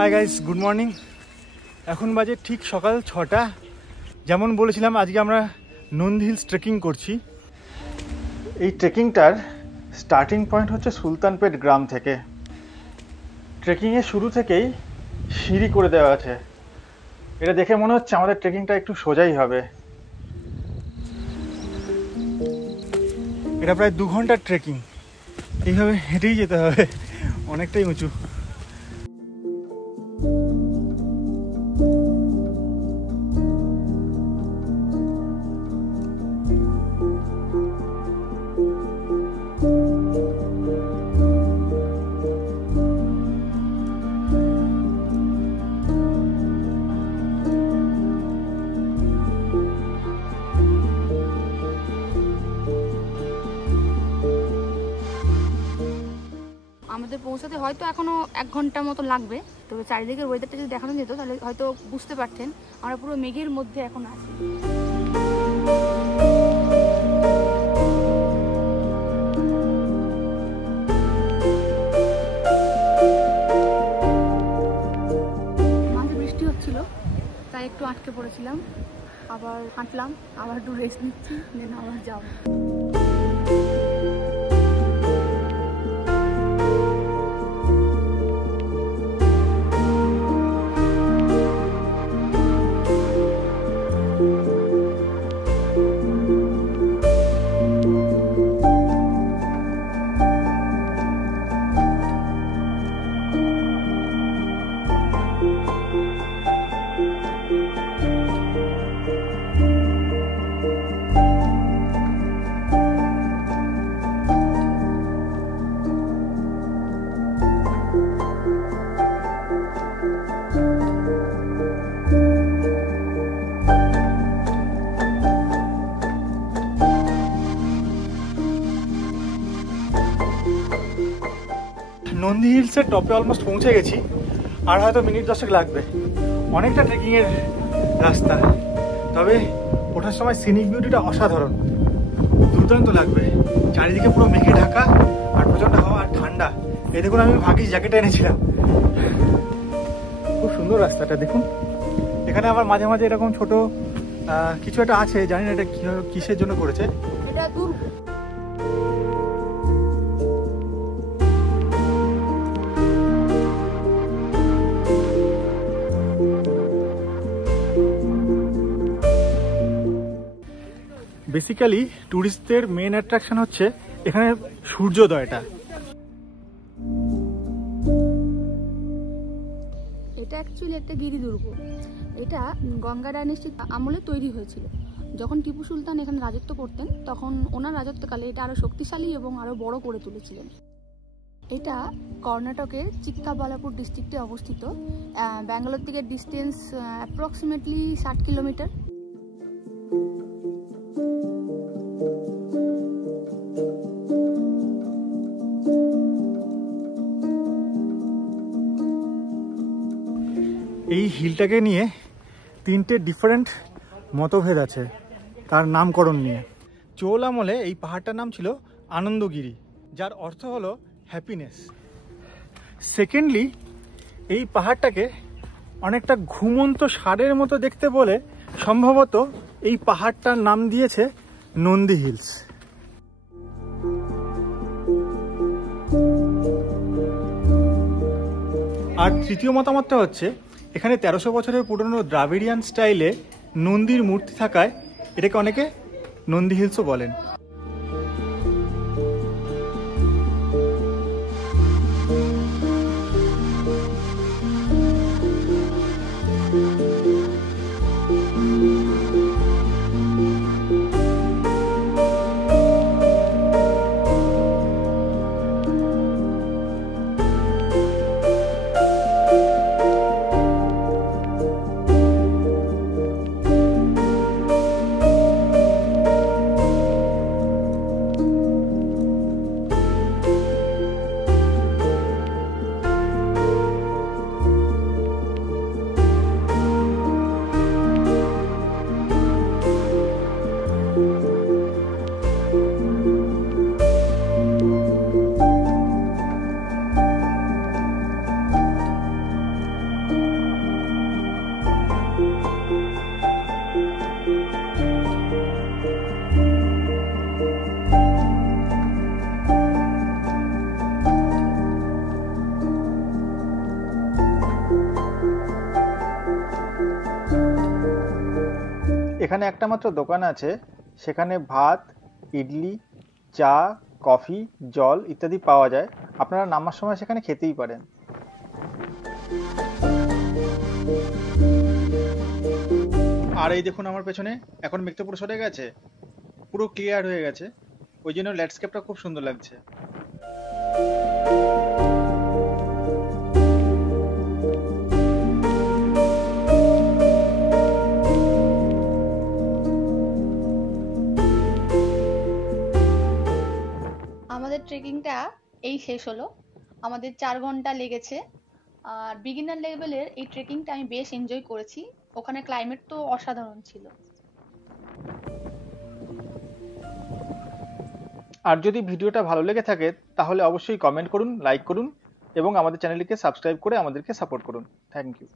Hi guys, good morning. এখন বাজে ঠিক সকাল 6টা। যেমন বলেছিলাম আজকে আমরা নন্দী হিলস ট্রেকিং করছি। এই ট্রেকিংটার স্টার্টিং পয়েন্ট হচ্ছে সুলতানপেট গ্রাম থেকে। ট্রেকিংয়ের শুরু থেকেই সিঁড়ি করে দেওয়া আছে। এটা দেখে মনে হচ্ছে আমাদের ট্রেকিংটা একটু সোজাই হবে। এটা প্রায় 2 ঘন্টার ট্রেকিং। এইভাবে হেঁটেই যেতে হবে, অনেকটাই উঁচু। আমাদের পৌঁছাতে হয়তো এখনো 1 ঘন্টার মতো লাগবে, তবে চারিদিকের ওয়েদারটা যদি দেখানো যেত তাহলে হয়তো বুঝতে পারতেন আমরা পুরো মেঘের মধ্যে এখন আছি। মাঝে বৃষ্টি হচ্ছিল, তাই একটু আটকে পড়েছিলাম, আবার হাঁটলাম, আবার একটু রেস্ট নিচ্ছি, দেন আবার যাবো। নন্দী হিলসের টপে অলমোস্ট পৌঁছে গেছি, আর হয়তো মিনিট 10 লাগবে। অনেকটা ট্রেকিংয়ের রাস্তা, তবে ওঠার সময় সিনিক বিউটিটা অসাধারণ, দুর্দান্ত লাগবে। চারিদিকে পুরো মেঘে ঢাকা, আর প্রচণ্ড হাওয়া আর ঠান্ডা। এই দেখুন, আমি ভাগ্যিস জ্যাকেট এনেছিলাম। খুব সুন্দর রাস্তাটা দেখুন। এখানে আবার মাঝে মাঝে এরকম ছোট কিছু একটা আছে, জানি না এটা কিসের জন্য করেছে। এটা দূর বেসিক্যালি ট্যুরিস্টদের মেন অ্যাট্রাকশন হচ্ছে এখানে সূর্যোদয়টা। এটা অ্যাকচুয়ালি একটা গিরিদুর্গ। এটা গঙ্গা ডাইনেস্টির আমলে তৈরি হয়েছিল। যখন টিপু সুলতান এখানে রাজত্ব করতেন, তখন ওনার রাজত্বকালে এটা আরও শক্তিশালী এবং আরও বড় করে তুলেছিলেন। এটা কর্ণাটকের চিক্কাবালাপুর ডিস্ট্রিক্টে অবস্থিত। ব্যাঙ্গালোর থেকে ডিস্টেন্স অ্যাপ্রক্সিমেটলি 60 কিলোমিটার। এই হিলটাকে নিয়ে 3টে ডিফারেন্ট মতভেদ আছে তার নামকরণ নিয়ে। চোল আমলে এই পাহাড়টার নাম ছিল আনন্দগিরি, যার অর্থ হলো হ্যাপিনেস। সেকেন্ডলি, এই পাহাড়টাকে অনেকটা ঘুমন্ত ষাঁড়ের মতো দেখতে বলে সম্ভবত এই পাহাড়টার নাম দিয়েছে নন্দী হিলস। আর তৃতীয় মতামতটা হচ্ছে এখানে 1300 বছরের পুরনো দ্রাবিড়িয়ান স্টাইলে নন্দীর মূর্তি থাকায় এটাকে অনেকে নন্দী হিলসও বলেন। এখানে একটা মাত্র দোকান আছে, সেখানে ভাত, ইডলি, চা, কফি, জল ইত্যাদি পাওয়া যায়। আপনারা নামার সময় সেখানে খেতেই পারেন। আর এই দেখুন আমার পেছনে এখন মেঘটা পুরো সরে গেছে, পুরো ক্লিয়ার হয়ে গেছে, ওই জন্য ল্যান্ডস্কেপটা খুব সুন্দর লাগছে। আমাদের ট্রেকিংটা এই শেষ হলো। আমাদের 4 ঘন্টা লেগেছে। আর বিগিনার লেভেলের এই ট্রেকিংটা আমি বেশ এনজয় করেছি। ওখানে ক্লাইমেট তো অসাধারণ ছিল। আর যদি ভিডিওটা ভালো লেগে থাকে তাহলে অবশ্যই কমেন্ট করুন, লাইক করুন এবং আমাদের চ্যানেলটিকে সাবস্ক্রাইব করে আমাদেরকে সাপোর্ট করুন। Thank you.